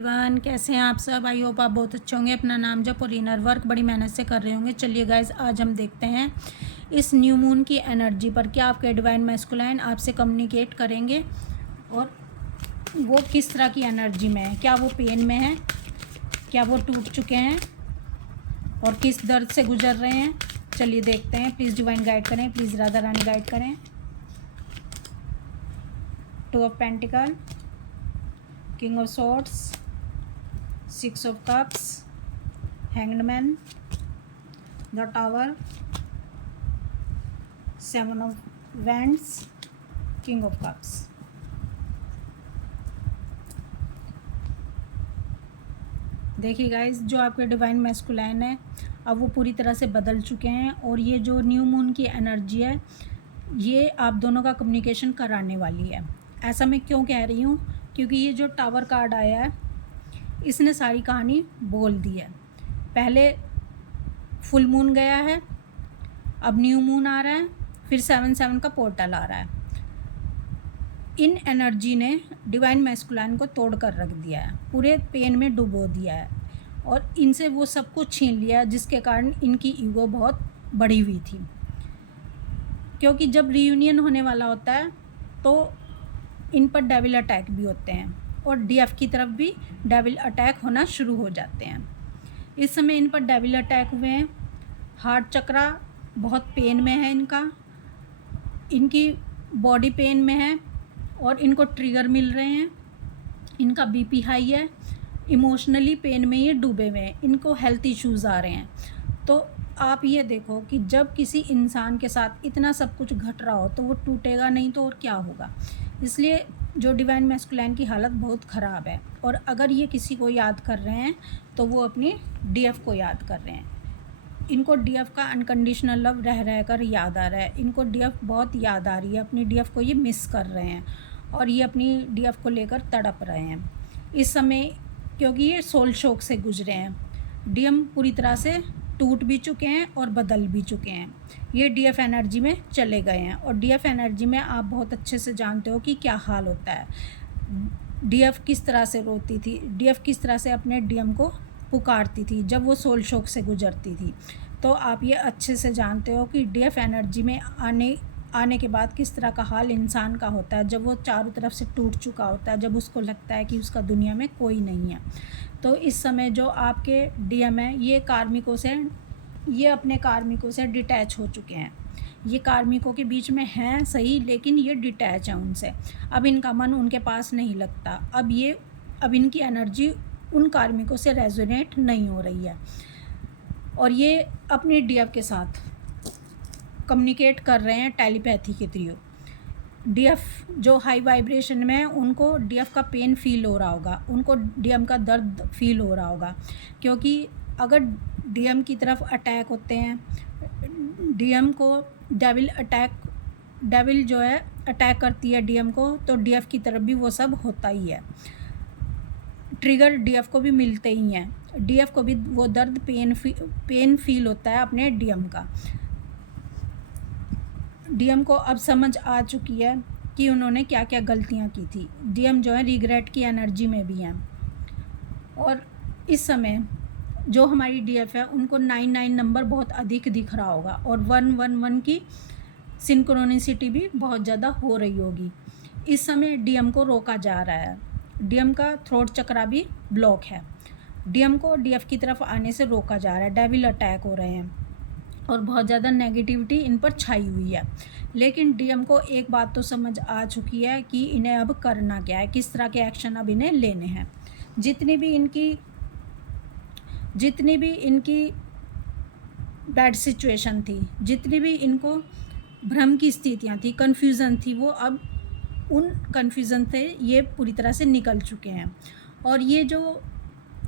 One कैसे हैं आप सब। आई होप आप बहुत अच्छे होंगे। अपना नाम जप और इनर वर्क बड़ी मेहनत से कर रहे होंगे। चलिए गाइज, आज हम देखते हैं इस न्यू मून की एनर्जी पर क्या आपके डिवाइन मैस्कुलाइन आपसे कम्युनिकेट करेंगे और वो किस तरह की एनर्जी में है। क्या वो पेन में है, क्या वो टूट चुके हैं और किस दर्द से गुजर रहे हैं। चलिए देखते हैं। प्लीज़ डिवाइन गाइड करें, प्लीज़ राधा रानी गाइड करें। Two of pentacle, king of swords, six of cups, hanged man, the tower, seven of wands, king of cups. देखिए गाइस, जो आपके डिवाइन मैस्कुलाइन है अब वो पूरी तरह से बदल चुके हैं और ये जो न्यू मून की एनर्जी है ये आप दोनों का कम्युनिकेशन कराने वाली है। ऐसा मैं क्यों कह रही हूँ, क्योंकि ये जो टावर कार्ड आया है इसने सारी कहानी बोल दी है। पहले फुल मून गया है, अब न्यू मून आ रहा है, फिर 7/7 का पोर्टल आ रहा है। इन एनर्जी ने डिवाइन मैस्कुलाइन को तोड़ कर रख दिया है, पूरे पेन में डुबो दिया है और इनसे वो सब कुछ छीन लिया है, जिसके कारण इनकी ईगो बहुत बढ़ी हुई थी। क्योंकि जब रीयूनियन होने वाला होता है तो इन पर डेविल अटैक भी होते हैं और डीएफ की तरफ भी डेविल अटैक होना शुरू हो जाते हैं। इस समय इन पर डेविल अटैक हुए हैं। हार्ट चक्रा बहुत पेन में है, इनकी बॉडी पेन में है और इनको ट्रिगर मिल रहे हैं। इनका बीपी हाई है, इमोशनली पेन में ये डूबे हुए हैं, इनको हेल्थ इश्यूज़ आ रहे हैं। तो आप ये देखो कि जब किसी इंसान के साथ इतना सब कुछ घट रहा हो तो वो टूटेगा नहीं तो और क्या होगा। इसलिए जो डिवाइन मैस्कुलाइन की हालत बहुत ख़राब है और अगर ये किसी को याद कर रहे हैं तो वो अपनी डीएफ को याद कर रहे हैं। इनको डीएफ का अनकंडीशनल लव रह रह कर याद आ रहा है। इनको डीएफ बहुत याद आ रही है, अपनी डीएफ को ये मिस कर रहे हैं और ये अपनी डीएफ को लेकर तड़प रहे हैं इस समय, क्योंकि ये सोल शोक से गुजरे हैं। डीएम पूरी तरह से टूट भी चुके हैं और बदल भी चुके हैं। ये डीएफ एनर्जी में चले गए हैं और डीएफ एनर्जी में आप बहुत अच्छे से जानते हो कि क्या हाल होता है। डीएफ किस तरह से रोती थी, डीएफ किस तरह से अपने डीएम को पुकारती थी जब वो सोल शोक से गुजरती थी। तो आप ये अच्छे से जानते हो कि डीएफ एनर्जी में आने के बाद किस तरह का हाल इंसान का होता है जब वो चारों तरफ से टूट चुका होता है, जब उसको लगता है कि उसका दुनिया में कोई नहीं है। तो इस समय जो आपके डीएम है ये अपने कार्मिकों से डिटैच हो चुके हैं। ये कार्मिकों के बीच में हैं सही, लेकिन ये डिटैच हैं उनसे। अब इनका मन उनके पास नहीं लगता। अब इनकी एनर्जी उन कार्मिकों से रेजोनेट नहीं हो रही है और ये अपनी डीएफ के साथ कम्युनिकेट कर रहे हैं टेलीपैथी के थ्रू। डीएफ जो हाई वाइब्रेशन में है उनको डीएफ का पेन फील हो रहा होगा, उनको डीएम का दर्द फील हो रहा होगा। क्योंकि अगर डीएम की तरफ अटैक होते हैं, डीएम को डेविल जो है अटैक करती है डीएम को, तो डीएफ की तरफ भी वो सब होता ही है। ट्रिगर डीएफ को भी मिलते ही हैं, डीएफ को भी वो दर्द पेन फील होता है अपने डीएम का। डीएम को अब समझ आ चुकी है कि उन्होंने क्या क्या गलतियां की थी। डीएम जो है रिग्रेट की एनर्जी में भी हैं और इस समय जो हमारी डीएफ है उनको 99 नंबर बहुत अधिक दिख रहा होगा और 111 की सिंक्रोनिसिटी भी बहुत ज़्यादा हो रही होगी। इस समय डीएम को रोका जा रहा है, डीएम का थ्रोट चक्रा भी ब्लॉक है। डीएम को डीएफ की तरफ आने से रोका जा रहा है, डेविल अटैक हो रहे हैं और बहुत ज़्यादा नेगेटिविटी इन पर छाई हुई है। लेकिन डीएम को एक बात तो समझ आ चुकी है कि इन्हें अब करना क्या है, किस तरह के एक्शन अब इन्हें लेने हैं। जितनी भी इनकी बैड सिचुएशन थी, जितनी भी इनको भ्रम की स्थितियाँ थी, कन्फ्यूज़न थी, वो अब उन कन्फ्यूज़न से ये पूरी तरह से निकल चुके हैं। और ये जो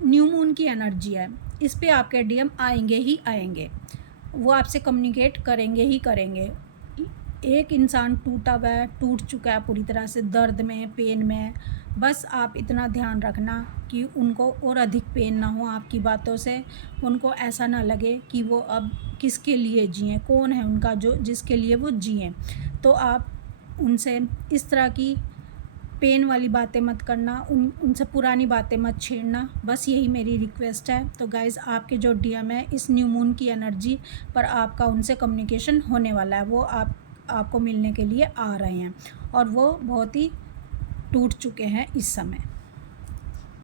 न्यू मून की एनर्जी है इस पे आपके डीएम आएंगे ही आएंगे, वो आपसे कम्युनिकेट करेंगे ही करेंगे। एक इंसान टूट चुका है पूरी तरह से, दर्द में, पेन में। बस आप इतना ध्यान रखना कि उनको और अधिक पेन ना हो आपकी बातों से, उनको ऐसा ना लगे कि वो अब किसके लिए जिएं, कौन है उनका जो जिसके लिए वो जिएं। तो आप उनसे इस तरह की पेन वाली बातें मत करना, उनसे पुरानी बातें मत छेड़ना, बस यही मेरी रिक्वेस्ट है। तो गाइज़ आपके जो डीएम है इस न्यू मून की एनर्जी पर आपका उनसे कम्युनिकेशन होने वाला है। वो आपको मिलने के लिए आ रहे हैं और वो बहुत ही टूट चुके हैं इस समय।